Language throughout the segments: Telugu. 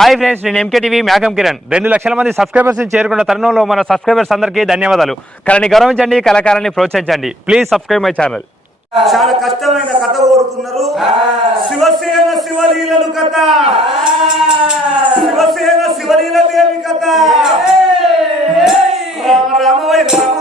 హాయ్ ఫ్రెండ్స్ నేను ఎంకేటీవీ మేకం కిరణ్. రెండు లక్షల మంది సబ్స్క్రైబర్స్ని చేరుకున్న తరుణంలో మన సబ్స్క్రైబర్స్ అందరికీ ధన్యవాదాలు. కళని గౌరవించండి కళాకారాన్ని ప్రోత్సహించండి. Please subscribe my channel. చాలా కష్టమైన కథ కోరుకున్నారు. శివసేన శివలీలలు కథ. శివసేన శివలీల దేవి కథ. రామ రామ.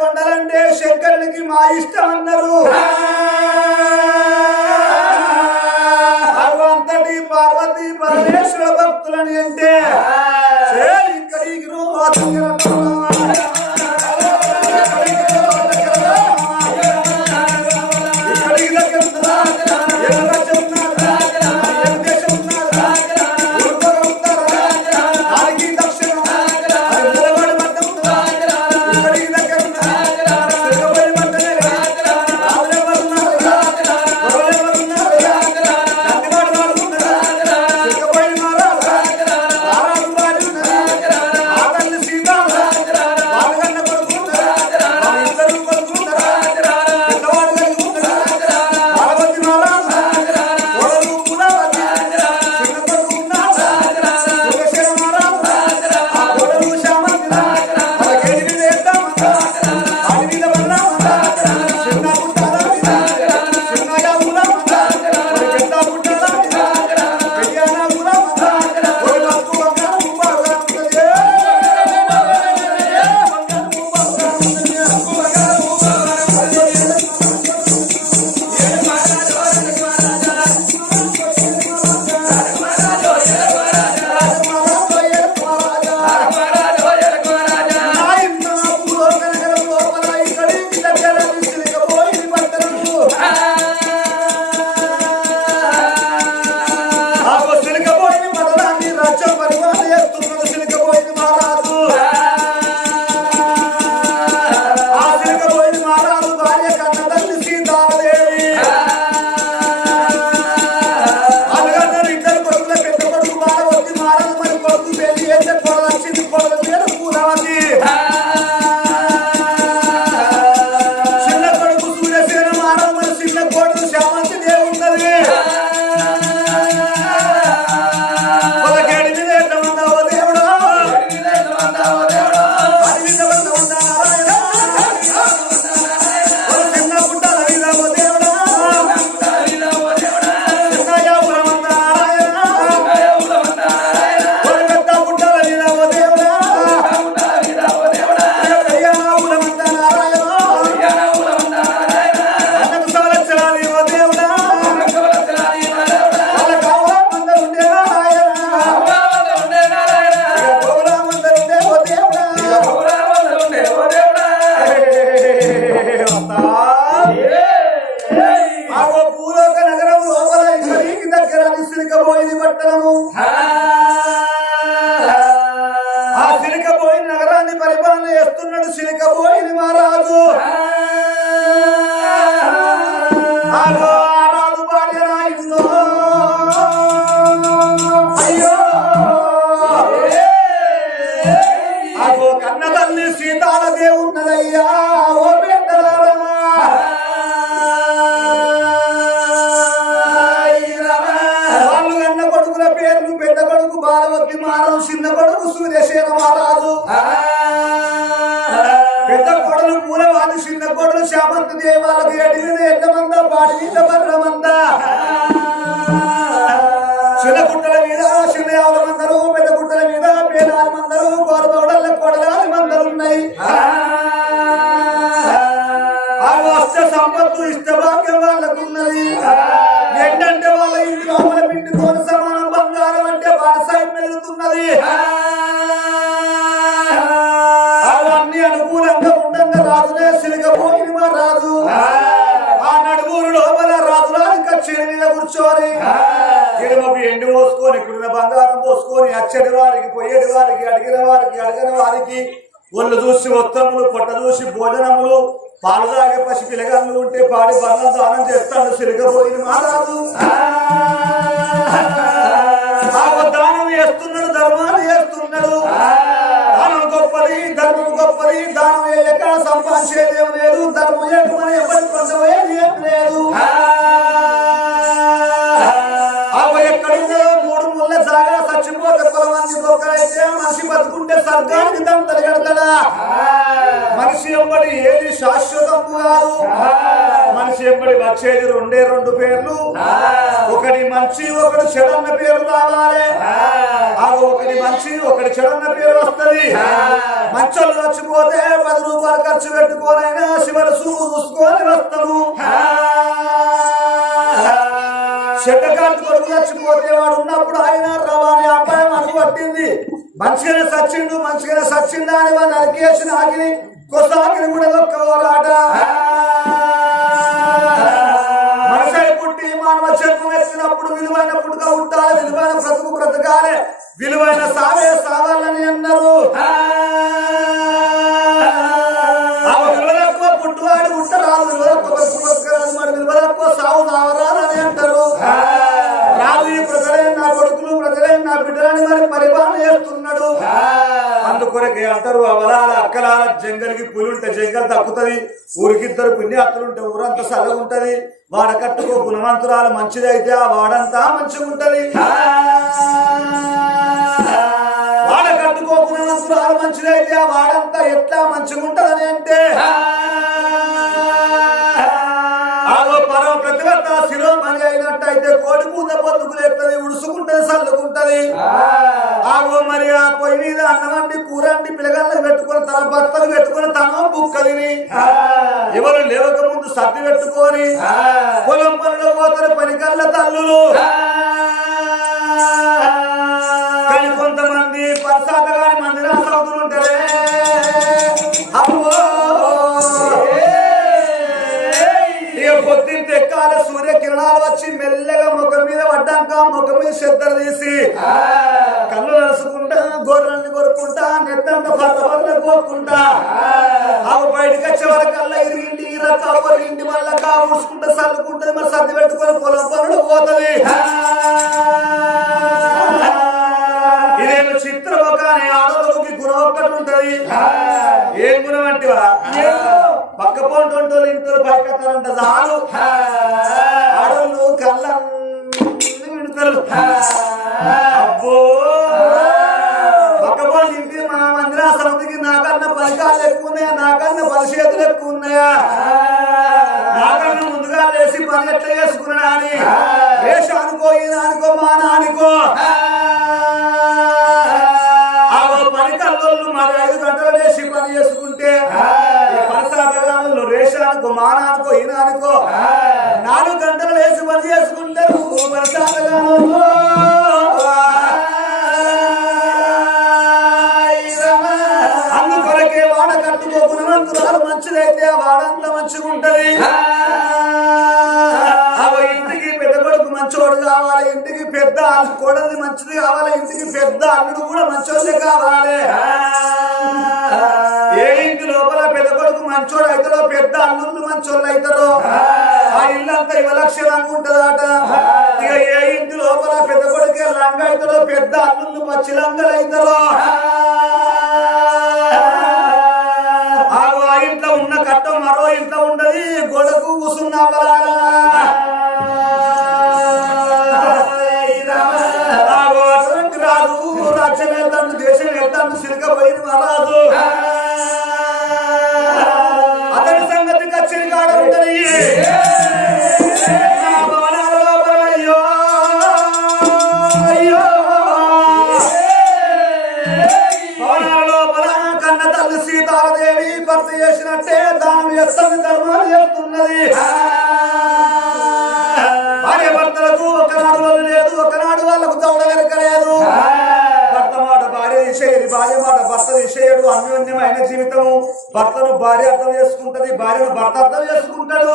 కొండలంటే శంకరునికి మా ఇష్టం అన్నారు. అంతటి పార్వతి పరమేశ్వర భక్తులని అంటే దేవుడా. చిన్న కొడుకు సూర్యసేన మహారాజు. పెద్ద కొడలు పూలవాది చిన్న కొడలు శామంత దేవాలకు ఎడిగిన ఎడ్డమంద పాడి మీద పోసుకొని కుడిన బంగారం పోసుకొని అచ్చడి వారికి పోయేది వారికి అడిగిన వారికి అడిగిన వారికి ఒళ్ళు చూసి ఉత్తములు పొట్ట చూసి భోజనములు పాలు తాగే పసి పిల్లగాళ్ళు ఉంటే పాడి బంధం దానం చేస్తాడు సిరిగపోయిన మహారాజు. దానం చేస్తున్నాడు ధర్మాన్ని చేస్తున్నాడు. దానం గొప్పది ధర్మం గొప్పది దానం ఎక్కడ సంపాదించేది లేదు ధర్మం చేయకమని ఎవరి పొందబోయేది మనిషి స్వర్గానికి తను తిరగడతాడా మనిషి ఎంబడి ఏది శాశ్వతం కాదు. మనిషి ఎంబడి వచ్చేది రెండే రెండు పేర్లు. ఒకటి మంచి ఒకటి చెడన్న పేరు రావాలి. ఆ ఒకటి మంచి ఒకటి చెడన్న పేరు వస్తుంది. మంచోళ్ళు చచ్చిపోతే పది రూపాయలు ఖర్చు పెట్టుకోనైనా శివరు సూపు చూసుకొని వస్తాము చెడ్డకాంతి కొడుకు చచ్చిపోతే వాడు ఉన్నప్పుడు ఆయన మంచిగానే సచ్చిండు మంచిగానే సచ్చిందా అని వాళ్ళు నరికేసిన ఆగిని కొసాగిని కూడా ఒక్కవారాట మనిషి పుట్టి మానవ జన్మం వేసినప్పుడు విలువైన పుట్టుక ఉండాలి విలువైన బ్రతుకు బ్రతకాలి విలువైన సావే సావాలని అన్నారు. అందుకొరకే అంటారు అవలాల అక్కలాల జంగలికి పులుంటే జంగల్ తప్పుతుంది. ఊరికిద్దరు పుణ్యాత్తులుంటే ఊరంతా సలగుంటది వాడ కట్టుకో గుణవంతురాలు మంచిదైతే ఆ వాడంతా మంచిగా ఉంటది వాడ కట్టుకో గుణవంతురాలు మంచిదైతే ఆ వాడంతా ఎట్లా మంచిగా ఉంటదని అంటే చల్లుకుంటది ఆగో మరి ఆ పొయ్యి మీద అన్నం వండి కూర వండి పిల్లగాళ్ళకి పెట్టుకొని తన భర్తలు పెట్టుకొని తన బుక్కలిని. ఎవరు లేవక ముందు సర్ది పెట్టుకొని పొలం పనులు పోతారు పనికల్ల తల్లులు. పడ్డాక ముఖం శ్రద్ధ తీసి కళ్ళు నడుచుకుంటా గొర్రెల్ని కొరుకుంటా నెత్తంట భర్త భర్త కోరుకుంటా. ఆవు బయటకు వచ్చే వరకల్లా ఇరిగింటి ఇరక ఇంటి వల్ల కా ఊడ్చుకుంటా చల్లుకుంటది మరి సర్ది పెట్టుకొని పొలం పనులు పోతుంది. ఇదేమో చిత్రమో కానీ ఆడవాళ్ళకి గుణం ఒక్కటి ఉంటది. ఏం గుణం అంటేవా? పక్క పొంటోళ్ళు ఇంట్లో పైకత్తారంట చాలు. అబ్బో! పక్క పొంటి ఇంటి మా మందిరా సమితికి నాకన్నా పలికాలు ఎక్కువ ఉన్నాయా నాకన్నా పరిచేతులు ఎక్కువ ఉన్నాయా నాకన్నా ముందుగా లేచి పని ఎట్లా చేసుకున్నా అని? వేష అనుకో ఈయన అనుకో మా నానుకో రేషానికో మానానికో ఈనానికో నాలుగు గంటలు వేసి పని చేసుకుంటారు. అందుకొరకే వాడ కట్టుకో మంచిదైతే వాడంత మంచిగా ఉంటది ఇంటికి పెద్ద కొడుకు మంచోడు కావాలి ఇంటికి పెద్ద కొడది మంచిది కావాలి ఇంటికి పెద్ద అల్లుడు కూడా మంచోళ్ళే కావాలి. పెద్ద కొడుకు మంచోడు అవుతాడో పెద్ద అల్లుళ్ళు మంచోళ్ళు అవుతారో ఆ ఇల్లు అంతా ఇవలక్షణంగా ఉంటదట. ఇక ఏ ఇంటి లోపల పెద్ద కొడుకే లంగ అవుతాడో పెద్ద అల్లుళ్ళు పచ్చి లంగలు అవుతారో ఆ ఇంట్లో ఉన్న కట్టం మరో ఇంట్లో ఉండదు గొడుగు కూసున్నవరాలా రాదు రాజ్యం వెళ్తాడు దేశం వెళ్తాడు సిరికపోయింది మహారాజు. చేస్తున్నది భార్య భర్తలకు ఒకనాడు వాళ్ళు లేదు ఒకనాడు వాళ్ళకు దౌడ వెనకలేదు భర్త మాట భార్య దిశేది భార్య మాట భర్త దిశేయుడు అన్యోన్యమైన జీవితము. భర్తను భార్య అర్థం చేసుకుంటది భార్యను భర్త అర్థం చేసుకుంటాడు.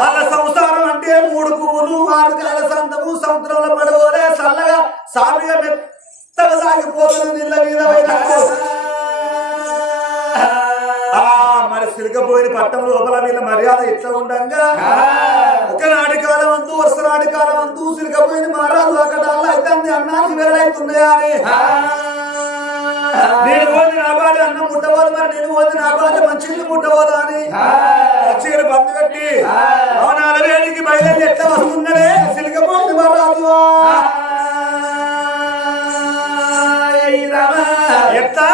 వాళ్ళ సంసారం అంటే మూడు పువ్వులు ఆరు కాల సంతము సముద్రంలో పడవలే చల్లగా సామిగా మెత్తగా సాగిపోతుంది నీళ్ళ మీద. మరి సిరిగపోయిన పట్టం లోపల వీళ్ళ మర్యాద ఎట్లా ఉండంగా? ఒకనాటి కాలం అంతూ వరుసనాటి కాలం అంతూ సిరిగపోయిన మహారాజు అక్కడ అయితే అన్నానికి వెరడైతున్నాయా అని నేను పోతే నా భార్య అన్నం ముట్టబోదు మరి నేను పోతే నా భార్య మంచినీళ్ళు ముట్టబోదా అని. చీర పెట్టి అవనాల వేడికి బయలుదేరి ఎట్లా వస్తున్నాడే సిలికపోయింది మహారాజు. ఎట్లా?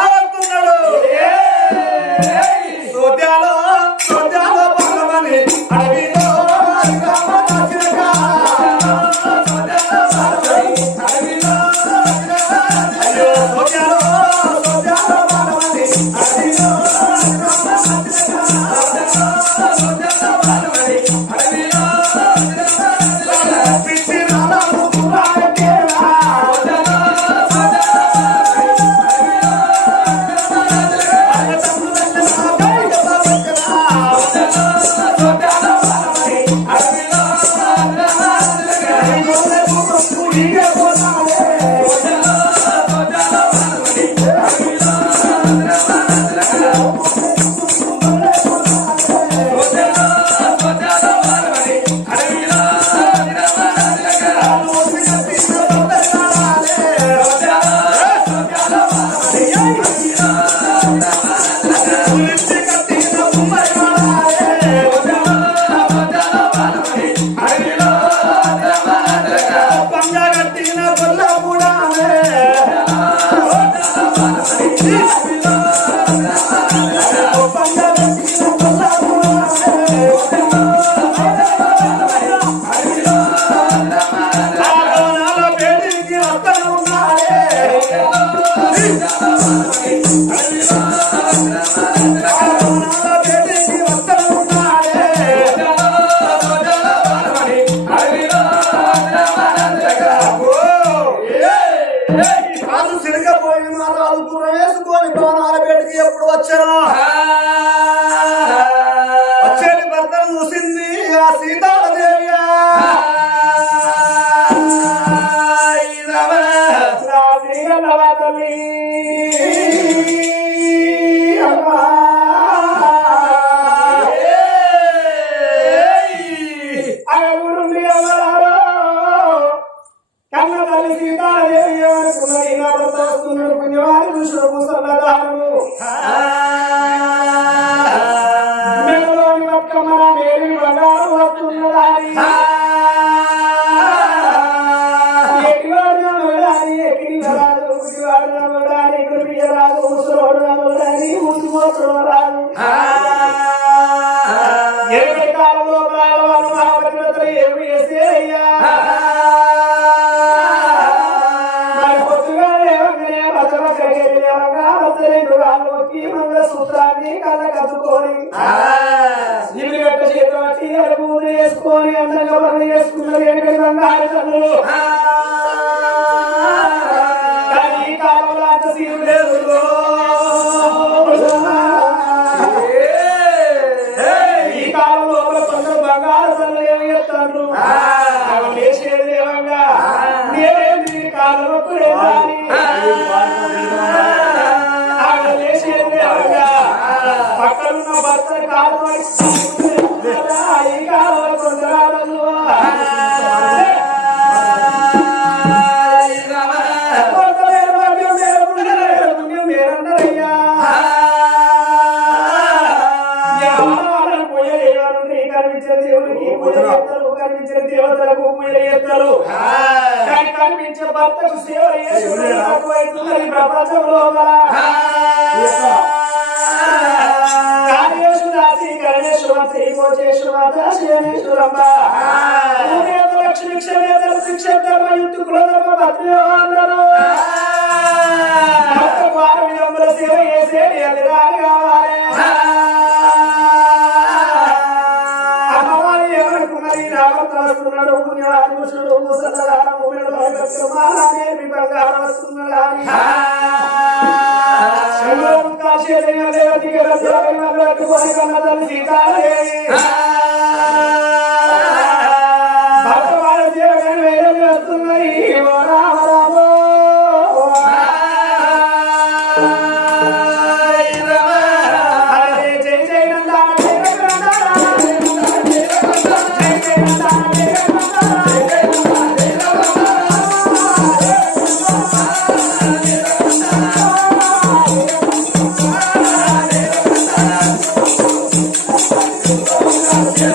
సంతోషం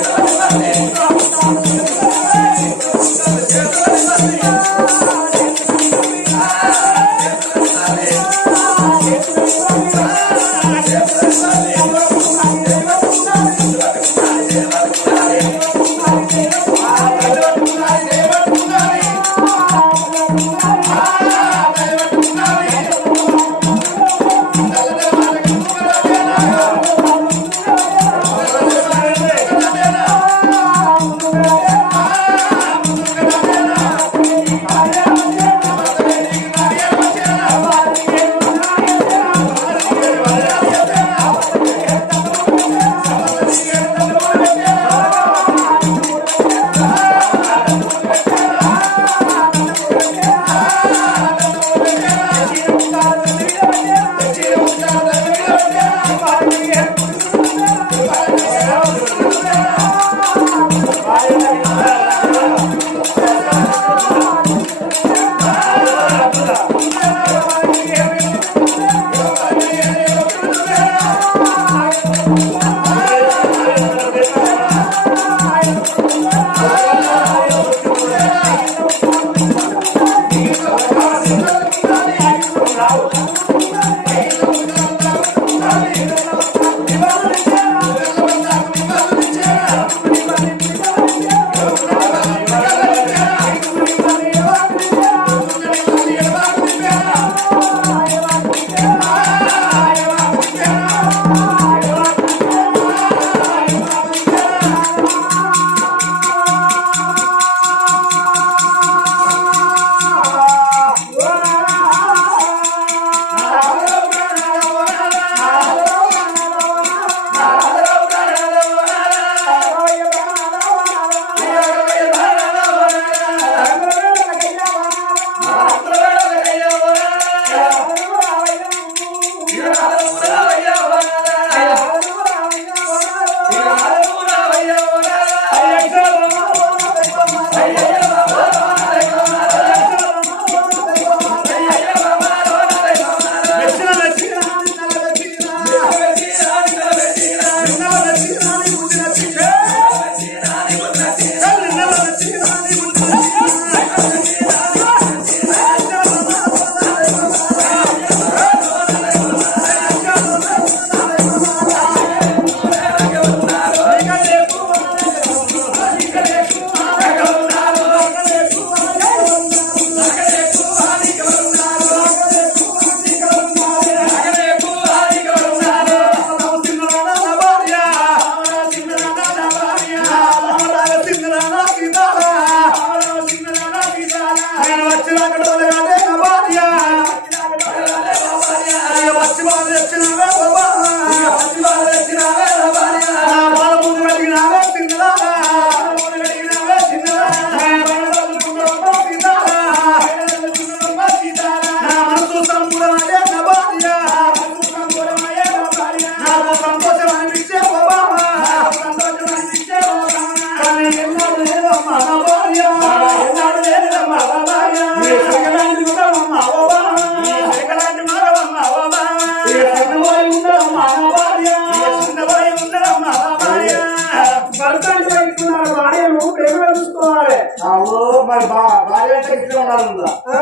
ఆ,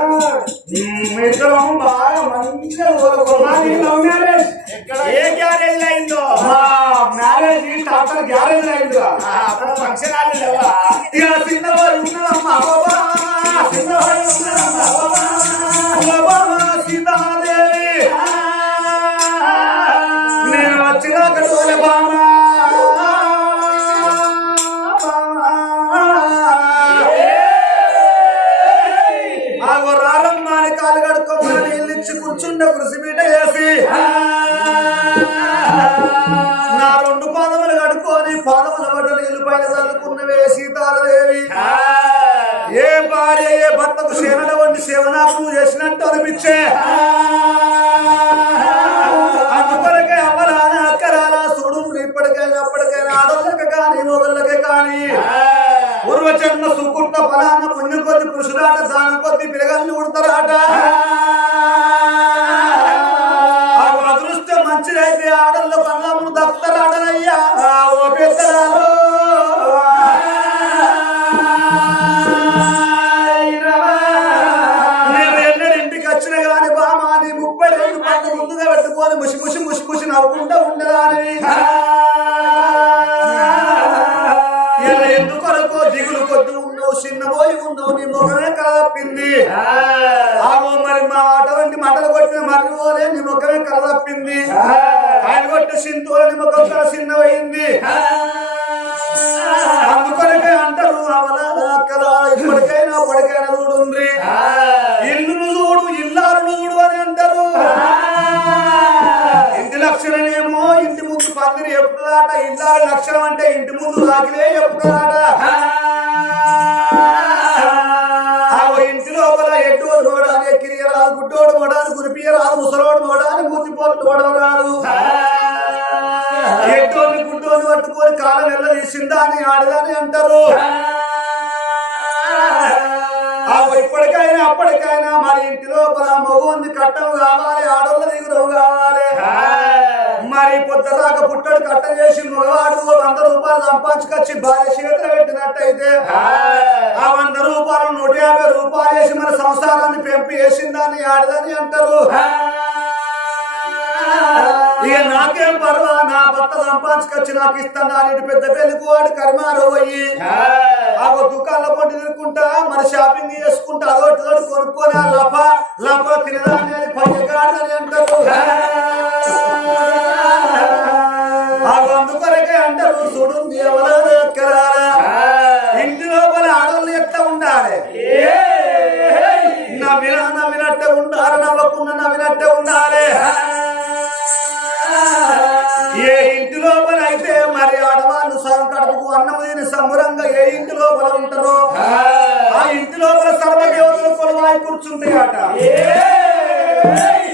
మీ ఇద్దరం బాగా మంచిగా మ్యారేజ్. ఏ గ్యారేజ్ అయిందో? మ్యారేజ్ టాటర్ గ్యారేజ్ అయిందిరా. అప్పుడు ఫంక్షన్ హాల్ లేవా? ఇక చిన్నవాడు ఉన్నాడమ్మా బాబా. చిన్నవాడు ఉన్నాడమ్మా బాబా. బాబా సీతాదేవి. నేను వచ్చినాక తోలే బామా చేసినట్టు అందుకొరకే అవ్వరాన అక్కరాల చూడు ఇప్పటికైనా అప్పటికైనా ఆడోళ్ళకి కానీ మొగళ్ళకి కానీ. పూర్వజన్మ సుకుంట ఫలాన పుణ్యం కొద్ది పురుషులాట దానం కొద్ది పిలగల్ని ఉడతారాట ముందుగా ముసి ముసి ముసి ముసి నవ్వుకుంటూ ఉండరాని. ఇలా ఎందుకొరకు దిగులు కొద్దు ఉండవు చిన్నబోయి ఉండవు నీ ముఖమే కలదప్పింది ఆమో మరి మా అటువంటి మంటలు కొట్టిన మరి నీ ముఖమే కలదప్పింది ఆయన కొట్టిన సింధువుల నీ ముఖం కల చిన్నవైంది. అందుకొరకే అంటారు అవలా ఇప్పటికైనా అప్పటికైనా చూడుండ్రి. ఇల్లును చూడు ఇల్లారును చూడు అని అంటారు. ఇంటి లక్షణమేమో ఇంటి ముందు పందిరి ఎప్పుడాట ఇల్లారు లక్షణం అంటే ఇంటి ముందు రాకిలే ఎప్పుడాట ఆ ఇంటి లోపల ఎడ్డోడు నోడాని ఎక్కిరియ గుడ్డోడు నోడాని గురిపియరాదు ముసలోడు నోడాని మూతిపోటు నోడరాదు ఎడ్డోని గుడ్డోని పట్టుకొని కాలం వెళ్ళ తీసిందా అని ఆడదాని అంటారు. ఆ ఇప్పటికైనా అప్పటికైనా మరి ఇంటి లోపల మగవాన్ని కట్టం కావాలి ఆడోళ్ళ దిగురవు కావాలి. మరి పొద్దుదాకా పుట్టడు కట్ట చేసి మగవాడు వంద రూపాయలు సంపాదించుకొచ్చి భార్య చేతులు పెట్టినట్టయితే ఆ. వంద రూపాయలు నూట యాభై రూపాయలు వేసి మన సంసారాన్ని పెంపి వేసిందని ఆడదని అంటారు. ఇక నాకేం పర్వా నా భర్త సంపాదించుకొచ్చి నాకు ఇస్తాను అని పెద్ద పెళ్ళికి వాడు కర్మారో అయ్యి ఆ దుకాణంలో పండి తినుకుంటా మన షాపింగ్ చేసుకుంటా అదొకటి కొనుక్కొని ఆ లప లప తినదాన్ని అని అంటారు. ఆ అందుకొరకే అంటారు చూడు ఎవరా ఇంటి లోపల ఆడవాళ్ళు ఎట్లా ఉండాలి? నవ్విన నవ్వినట్టే ఉండాలి నవ్వకుండా నవ్వినట్టే ఉండాలి. అన్నం తిని సంబరంగా ఏ ఇంటి లోపల ఉంటారో? ఆ ఇంటి లోపల సర్వదేవతలు కొలవాయి కూర్చుంటాయి అట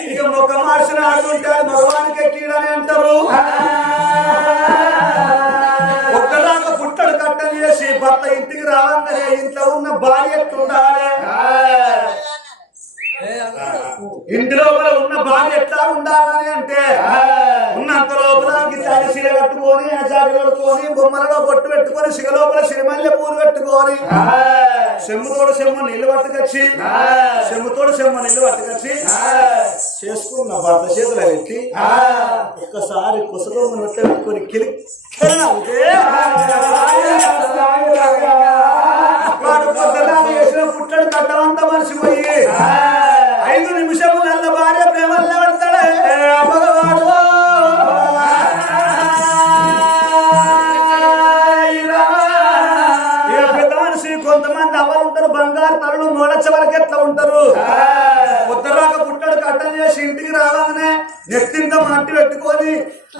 ఇక ఒక మార్చిన ఆడుంటే భగవానికి ఎక్కడని అంటారు. ఒక్కదాకా పుట్టడు కట్ట చేసి భర్త ఇంటికి రావంగానే ఇంట్లో ఉన్న భార్య ఎట్లుండాలి? ఇంటి లోపల ఉన్న భార్య ఎట్లా ఉండాలని అంటే ఉన్నంత లోపల గిసారి శిల కట్టుకొని ఆచారి కట్టుకొని బొమ్మలలో బొట్టు పెట్టుకొని శిల లోపల సిరిమల్లె పూలు పెట్టుకొని చెమ్ముతోడు చెమ్ము నీళ్ళు పట్టుకొచ్చి చెమ్ముతోడు చెమ్ము నీళ్ళు పట్టుకొచ్చి చేసుకున్న భర్త చేతులు పెట్టి ఒక్కసారి కుసగొమ్మ నొట్ట పెట్టుకొని కిలి వాడు పొద్దులాగా చేసిన పుట్టడు కట్టమంతా మనిషిపోయి ఐదు నెత్తింత మట్టి పెట్టుకొని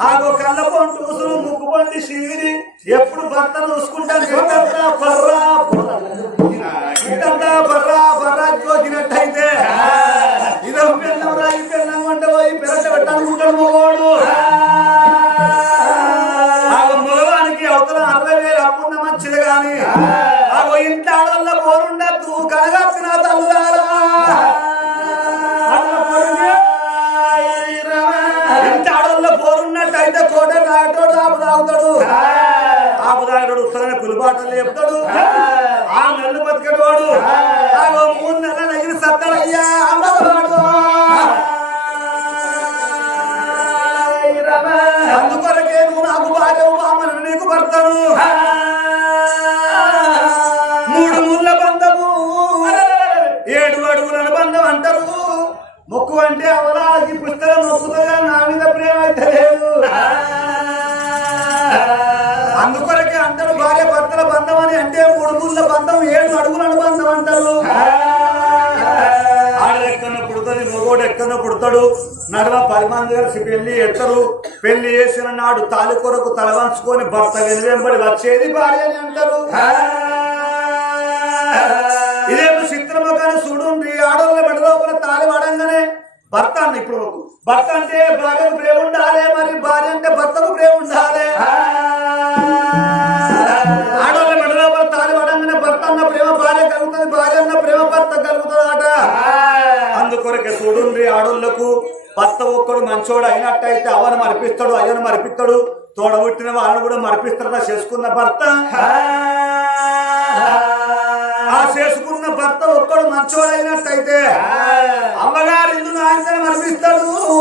ఆగో కళ్ళ పొంటు ఊసులు ముగ్గు పండి శివిని ఎప్పుడు భర్త చూసుకుంటాను ఇంతంతా బర్రా ఇంతంతా బర్రా బర్రా జోకినట్టయితే ఇదో పిల్లం రా ఈ పిల్లం అంటే పోయి పిల్లట పెట్టాలనుకుంటాడు మగవాడు. ఆగో మగవానికి అవతల అరవై వేలు అప్పున్న మంచిది కానీ ఆగో ఇంత ఆడవల్ల పోరుండద్దు కనగప్పిన మాటలు చెప్తాడు. ఆ. నెల్లు బతికడు వాడు. మూడు నెలలు దగ్గర సత్తాడయ్యా అమ్మవాడు అందుకొరకే నువ్వు నాకు బాగా బామను నీకు పడతాను మూడు ముళ్ళ బంధము. ఏడు అడుగుల బంధం అంటారు. మొక్కు అంటే ఎత్తను పుడతాడు నడవ పది మంది కలిసి పెళ్ళి ఎత్తరు. పెళ్ళి చేసిన నాడు తాలి కొరకు తల వంచుకొని భర్త వెనువెంబడి వచ్చేది భార్య అని అంటారు. ఇదేమో చిత్రమకాన్ని చూడుండి ఆడవాళ్ళ మెడ తాలి వాడంగానే భర్త అన్న ఇప్పుడు భర్త అంటే భార్యకు ప్రేమ ఉండాలి మరి భార్య అంటే భర్తకు ప్రేమ ఉండాలి. చూడుండ్రి ఆడోళ్ళకు భర్త ఒక్కడు మంచోడు అయినట్టయితే అవను మరిపిస్తాడు అయ్యను మరిపిస్తాడు. తోడబుట్టిన వాళ్ళని కూడా మరిపిస్తాడా చేసుకున్న భర్త. ఆ చేసుకున్న భర్త ఒక్కడు మంచోడు అయినట్టయితే అమ్మగారు ఇల్లు ఆయన మరిపిస్తాడు. ఓ